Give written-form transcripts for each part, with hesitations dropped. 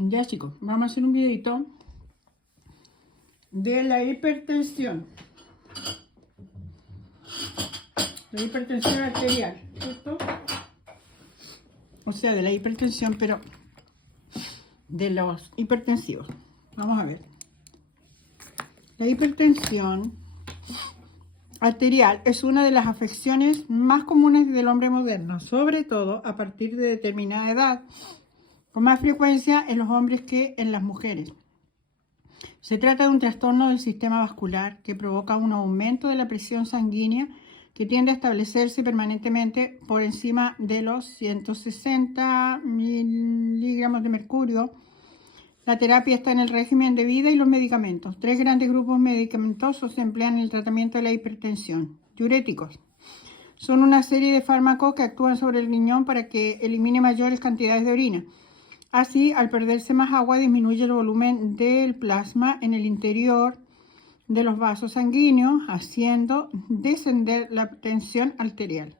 Ya chicos, vamos a hacer un videito de la hipertensión. La hipertensión arterial, ¿cierto? O sea, de la hipertensión, pero de los hipertensivos. Vamos a ver. La hipertensión arterial es una de las afecciones más comunes del hombre moderno, sobre todo a partir de determinada edad, con más frecuencia en los hombres que en las mujeres. Se trata de un trastorno del sistema vascular que provoca un aumento de la presión sanguínea que tiende a establecerse permanentemente por encima de los 160 miligramos de mercurio. La terapia está en el régimen de vida y los medicamentos. Tres grandes grupos medicamentosos se emplean en el tratamiento de la hipertensión. Diuréticos. Son una serie de fármacos que actúan sobre el riñón para que elimine mayores cantidades de orina. Así, al perderse más agua, disminuye el volumen del plasma en el interior de los vasos sanguíneos, haciendo descender la tensión arterial.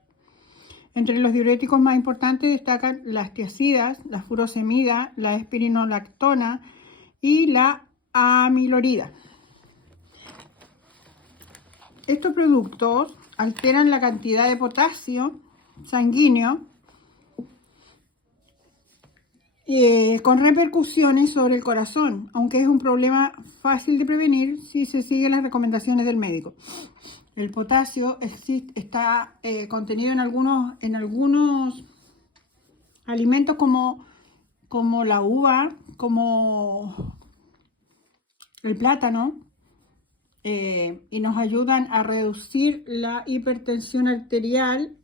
Entre los diuréticos más importantes destacan las tiazidas, la furosemida, la espironolactona y la amilorida. Estos productos alteran la cantidad de potasio sanguíneo con repercusiones sobre el corazón, aunque es un problema fácil de prevenir si se siguen las recomendaciones del médico. El potasio está contenido en algunos alimentos como la uva, como el plátano, y nos ayudan a reducir la hipertensión arterial.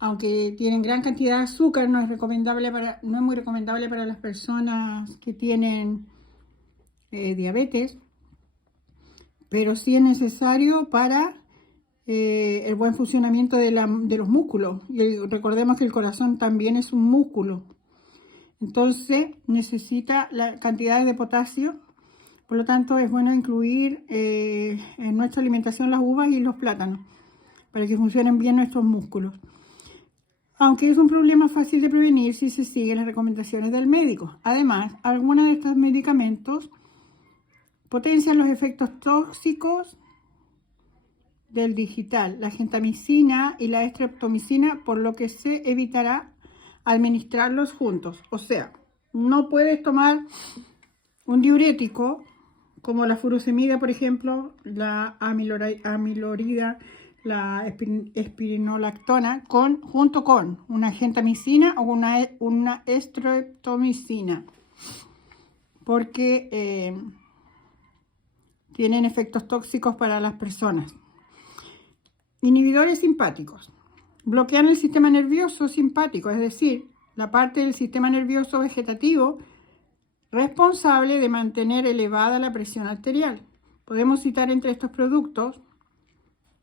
Aunque tienen gran cantidad de azúcar, no es muy recomendable para las personas que tienen diabetes, pero sí es necesario para el buen funcionamiento de los músculos. Y recordemos que el corazón también es un músculo. Entonces necesita la cantidad de potasio. Por lo tanto, es bueno incluir en nuestra alimentación las uvas y los plátanos para que funcionen bien nuestros músculos. Aunque es un problema fácil de prevenir si se siguen las recomendaciones del médico. Además, algunos de estos medicamentos potencian los efectos tóxicos del digital, la gentamicina y la estreptomicina, por lo que se evitará administrarlos juntos. O sea, no puedes tomar un diurético como la furosemida, por ejemplo, la amilorida, la espironolactona junto con una gentamicina o una estreptomicina, porque tienen efectos tóxicos para las personas. Inhibidores simpáticos. Bloquean el sistema nervioso simpático, es decir, la parte del sistema nervioso vegetativo responsable de mantener elevada la presión arterial. Podemos citar entre estos productos,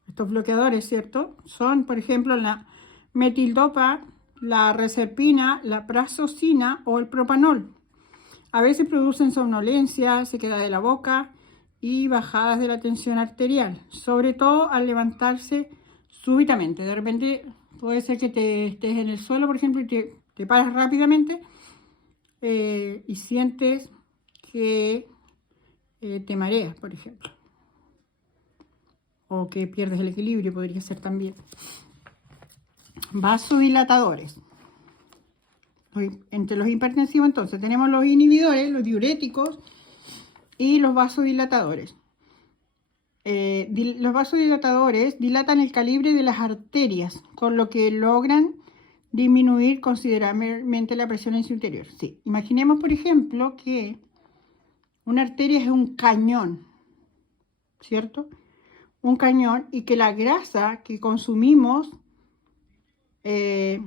estos bloqueadores, ¿cierto? Son, por ejemplo, la metildopa, la reserpina, la prazosina o el propanol. A veces producen somnolencia, sequedad de la boca y bajadas de la tensión arterial, sobre todo al levantarse súbitamente. De repente puede ser que te estés en el suelo, por ejemplo, y te paras rápidamente y sientes que te mareas, por ejemplo. O que pierdes el equilibrio, podría ser también. Vasodilatadores. Entre los hipertensivos, entonces, tenemos los inhibidores, los diuréticos y los vasodilatadores. Los vasodilatadores dilatan el calibre de las arterias, con lo que logran disminuir considerablemente la presión en su interior. Sí. Imaginemos, por ejemplo, que una arteria es un cañón, ¿cierto? Un cañón, y que la grasa que consumimos es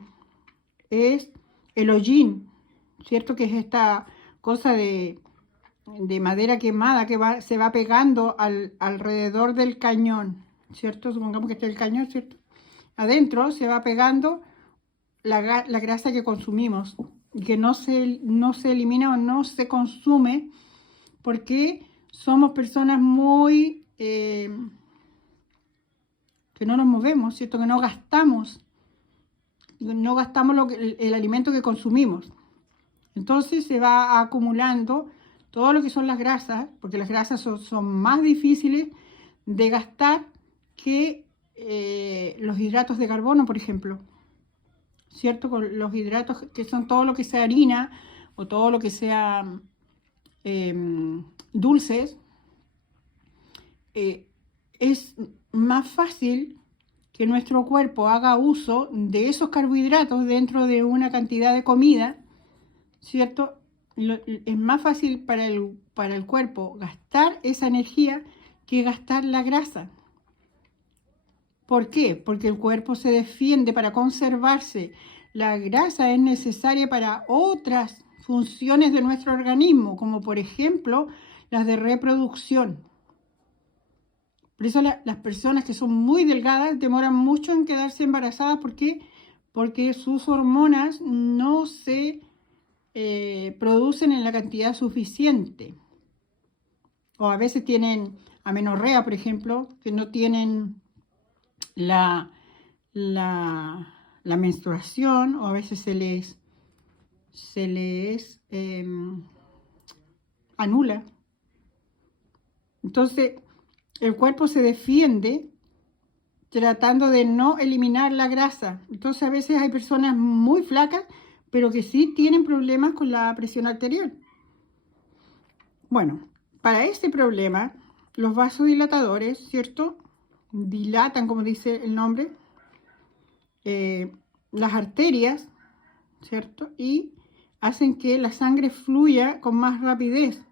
el hollín, ¿cierto? Que es esta cosa de madera quemada que se va pegando alrededor del cañón, ¿cierto? Supongamos que este es el cañón, ¿cierto? Adentro se va pegando la grasa que consumimos y que no se elimina o no se consume porque somos personas muy que no nos movemos, ¿cierto? Que no gastamos el alimento que consumimos. Entonces se va acumulando todo lo que son las grasas, porque las grasas son más difíciles de gastar que los hidratos de carbono, por ejemplo, ¿cierto? Con los hidratos que son todo lo que sea harina o todo lo que sea dulces, es más fácil que nuestro cuerpo haga uso de esos carbohidratos dentro de una cantidad de comida, ¿cierto? Es más fácil para el cuerpo gastar esa energía que gastar la grasa. ¿Por qué? Porque el cuerpo se defiende para conservarse. La grasa es necesaria para otras funciones de nuestro organismo, como por ejemplo las de reproducción. Por eso las personas que son muy delgadas demoran mucho en quedarse embarazadas. ¿Por qué? Porque sus hormonas no se producen en la cantidad suficiente. O a veces tienen amenorrea, por ejemplo, que no tienen la menstruación, o a veces se les anula. Entonces, el cuerpo se defiende tratando de no eliminar la grasa. Entonces, a veces hay personas muy flacas, pero que sí tienen problemas con la presión arterial. Bueno, para este problema, los vasodilatadores, ¿cierto? Dilatan, como dice el nombre, las arterias, ¿cierto? Y hacen que la sangre fluya con más rapidez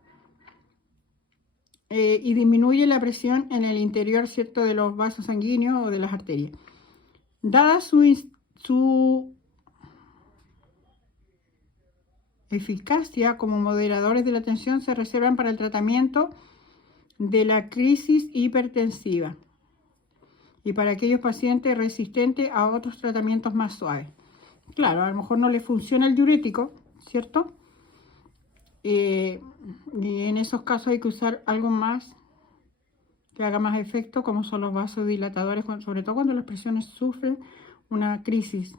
y disminuye la presión en el interior, ¿cierto? De los vasos sanguíneos o de las arterias. Dada su eficacia como moderadores de la tensión, se reservan para el tratamiento de la crisis hipertensiva y para aquellos pacientes resistentes a otros tratamientos más suaves. Claro, a lo mejor no le funciona el diurético, ¿cierto? Y en esos casos hay que usar algo más que haga más efecto, como son los vasodilatadores, sobre todo cuando las presiones sufren una crisis.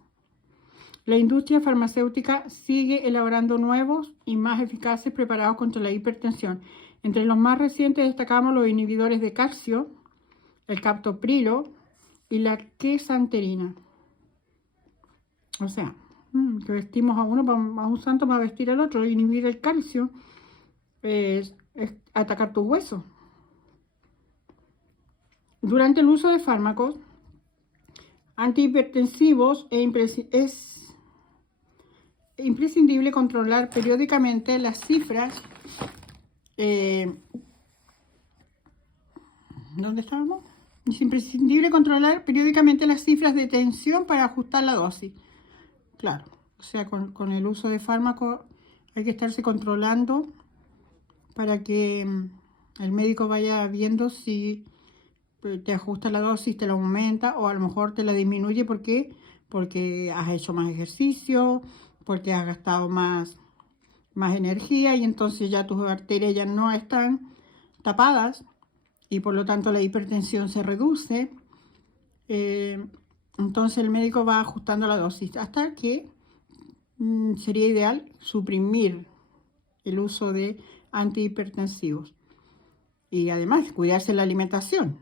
La industria farmacéutica sigue elaborando nuevos y más eficaces preparados contra la hipertensión. Entre los más recientes destacamos los inhibidores de calcio, el captoprilo y la quesanterina. O sea, que vestimos a uno, a un santo para vestir al otro. Inhibir el calcio es atacar tus huesos. Durante el uso de fármacos antihipertensivos es imprescindible controlar periódicamente las cifras. ¿Dónde estábamos? Es imprescindible controlar periódicamente las cifras de tensión para ajustar la dosis. Claro, o sea, con el uso de fármacos hay que estarse controlando para que el médico vaya viendo si te ajusta la dosis, te la aumenta o a lo mejor te la disminuye. ¿Por qué? Porque has hecho más ejercicio, porque has gastado más energía y entonces ya tus arterias ya no están tapadas y por lo tanto la hipertensión se reduce. Entonces el médico va ajustando la dosis hasta que sería ideal suprimir el uso de antihipertensivos y además cuidarse la alimentación.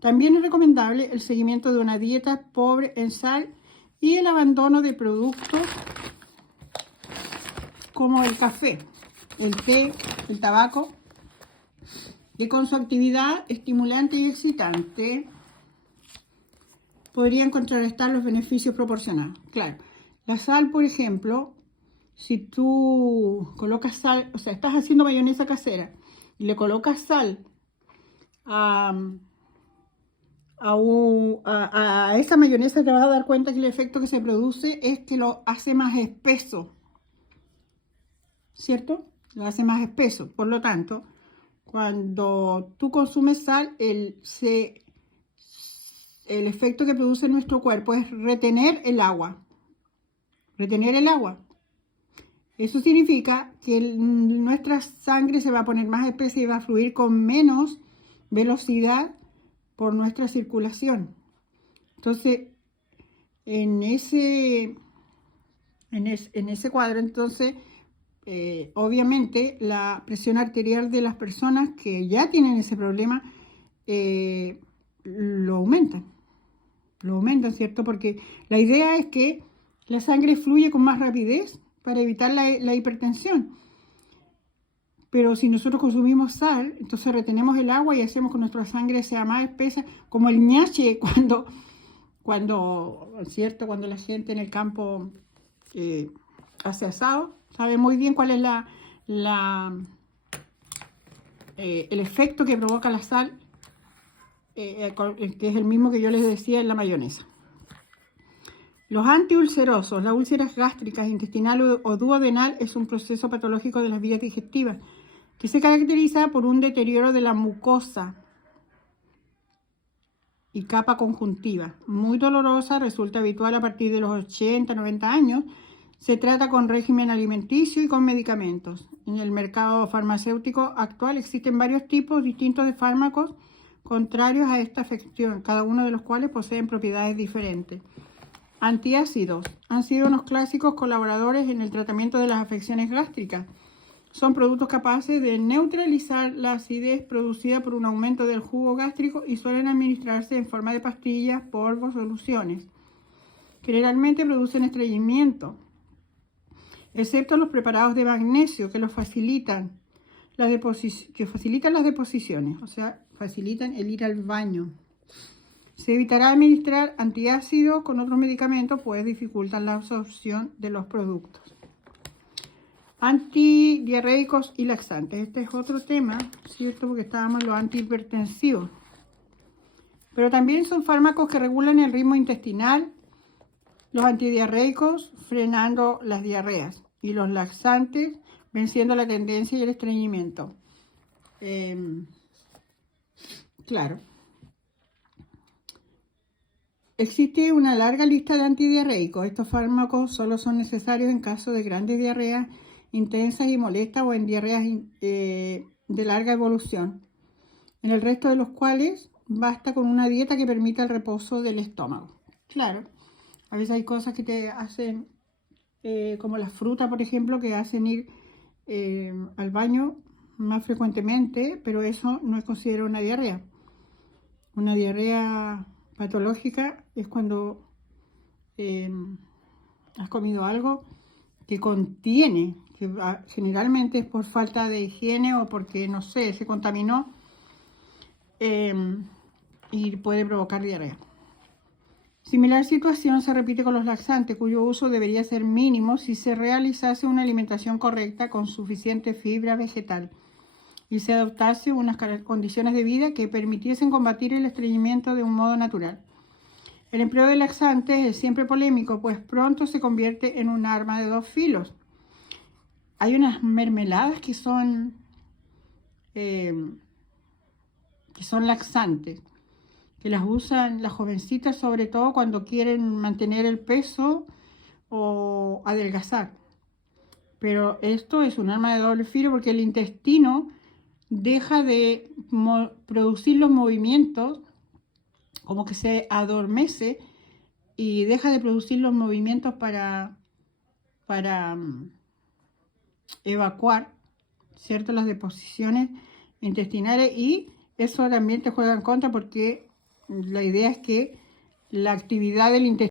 También es recomendable el seguimiento de una dieta pobre en sal y el abandono de productos como el café, el té, el tabaco, que con su actividad estimulante y excitante podrían contrarrestar los beneficios proporcionados. Claro, la sal, por ejemplo, si tú colocas sal, o sea, estás haciendo mayonesa casera y le colocas sal a esa mayonesa, te vas a dar cuenta que el efecto que se produce es que lo hace más espeso, ¿cierto? Lo hace más espeso. Por lo tanto, cuando tú consumes sal, el efecto que produce en nuestro cuerpo es retener el agua. Retener el agua. Eso significa que nuestra sangre se va a poner más espesa y va a fluir con menos velocidad por nuestra circulación. Entonces, en ese en ese cuadro. Entonces, obviamente, la presión arterial de las personas que ya tienen ese problema lo aumentan, ¿cierto? Porque la idea es que la sangre fluye con más rapidez para evitar la hipertensión. Pero si nosotros consumimos sal, entonces retenemos el agua y hacemos que nuestra sangre sea más espesa, como el ñache ¿cierto? Cuando la gente en el campo hace asado, sabe muy bien cuál es el efecto que provoca la sal, que es el mismo que yo les decía en la mayonesa. Los antiulcerosos, las úlceras gástricas, intestinal o duodenal, es un proceso patológico de las vías digestivas que se caracteriza por un deterioro de la mucosa y capa conjuntiva. Muy dolorosa, resulta habitual a partir de los 80, 90 años. Se trata con régimen alimenticio y con medicamentos. En el mercado farmacéutico actual existen varios tipos distintos de fármacos contrarios a esta afección, cada uno de los cuales poseen propiedades diferentes. Antiácidos han sido unos clásicos colaboradores en el tratamiento de las afecciones gástricas. Son productos capaces de neutralizar la acidez producida por un aumento del jugo gástrico y suelen administrarse en forma de pastillas, polvos, soluciones. Generalmente producen estreñimiento, excepto los preparados de magnesio que facilitan las deposiciones, o sea, facilitan el ir al baño. Se evitará administrar antiácidos con otros medicamentos, pues dificultan la absorción de los productos. Antidiarreicos y laxantes. Este es otro tema, ¿cierto? Porque estábamos en los antihipertensivos. Pero también son fármacos que regulan el ritmo intestinal. Los antidiarreicos frenando las diarreas. Y los laxantes venciendo la tendencia y el estreñimiento. Claro. Existe una larga lista de antidiarreicos. Estos fármacos solo son necesarios en caso de grandes diarreas intensas y molestas o en diarreas de larga evolución, en el resto de los cuales basta con una dieta que permita el reposo del estómago. Claro, a veces hay cosas que te hacen, como la fruta, por ejemplo, que hacen ir al baño más frecuentemente, pero eso no es considerado una diarrea. Una diarrea patológica es cuando has comido algo que contiene, que generalmente es por falta de higiene o porque, no sé, se contaminó y puede provocar diarrea. Similar situación se repite con los laxantes, cuyo uso debería ser mínimo si se realizase una alimentación correcta con suficiente fibra vegetal y se adoptase unas condiciones de vida que permitiesen combatir el estreñimiento de un modo natural. El empleo de laxantes es siempre polémico, pues pronto se convierte en un arma de dos filos. Hay unas mermeladas que son laxantes, que las usan las jovencitas sobre todo cuando quieren mantener el peso o adelgazar. Pero esto es un arma de doble filo porque el intestino deja de producir los movimientos, como que se adormece y deja de producir los movimientos para evacuar, ¿cierto?, las deposiciones intestinales, y eso también te juega en contra porque la idea es que la actividad del intestino